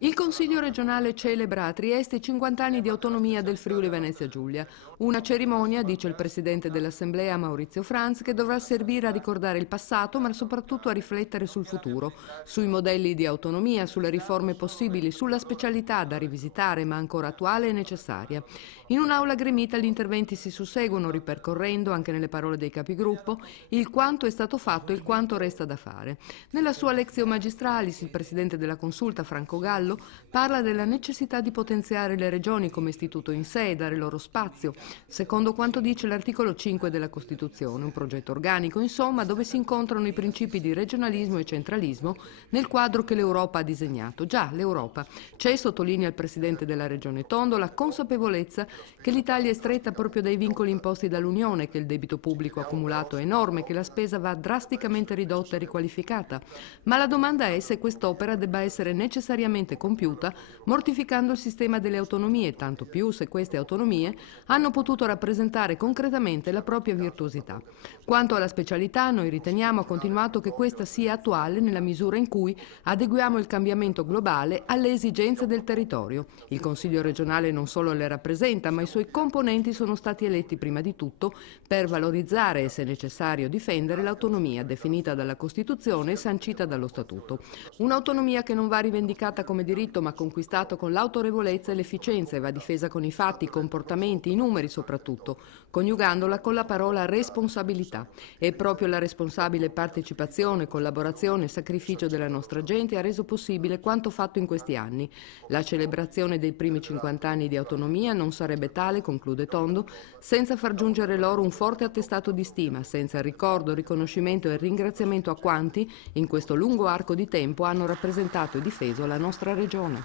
Il Consiglio regionale celebra a Trieste i 50 anni di autonomia del Friuli Venezia Giulia. Una cerimonia, dice il presidente dell'Assemblea Maurizio Franz, che dovrà servire a ricordare il passato ma soprattutto a riflettere sul futuro, sui modelli di autonomia, sulle riforme possibili, sulla specialità da rivisitare ma ancora attuale e necessaria. In un'aula gremita gli interventi si susseguono, ripercorrendo, anche nelle parole dei capigruppo, il quanto è stato fatto e il quanto resta da fare. Nella sua Lectio Magistralis, il presidente della Consulta, Franco Gallo, parla della necessità di potenziare le regioni come istituto in sé e dare loro spazio, secondo quanto dice l'articolo 5 della Costituzione, un progetto organico, insomma, dove si incontrano i principi di regionalismo e centralismo nel quadro che l'Europa ha disegnato. Già, l'Europa. C'è, sottolinea il presidente della Regione Tondo, la consapevolezza che l'Italia è stretta proprio dai vincoli imposti dall'Unione, che il debito pubblico accumulato è enorme, che la spesa va drasticamente ridotta e riqualificata. Ma la domanda è se quest'opera debba essere necessariamente compiuta mortificando il sistema delle autonomie, tanto più se queste autonomie hanno potuto rappresentare concretamente la propria virtuosità. Quanto alla specialità, noi riteniamo, ha continuato, che questa sia attuale nella misura in cui adeguiamo il cambiamento globale alle esigenze del territorio. Il Consiglio regionale non solo le rappresenta, ma i suoi componenti sono stati eletti prima di tutto per valorizzare e, se necessario, difendere l'autonomia definita dalla Costituzione e sancita dallo Statuto. Un'autonomia che non va rivendicata come diritto ma conquistato con l'autorevolezza e l'efficienza, e va difesa con i fatti, i comportamenti, i numeri soprattutto, coniugandola con la parola responsabilità. E proprio la responsabile partecipazione, collaborazione e sacrificio della nostra gente ha reso possibile quanto fatto in questi anni. La celebrazione dei primi 50 anni di autonomia non sarebbe tale, conclude Tondo, senza far giungere loro un forte attestato di stima, senza il ricordo, il riconoscimento e il ringraziamento a quanti, in questo lungo arco di tempo, hanno rappresentato e difeso la nostra regione.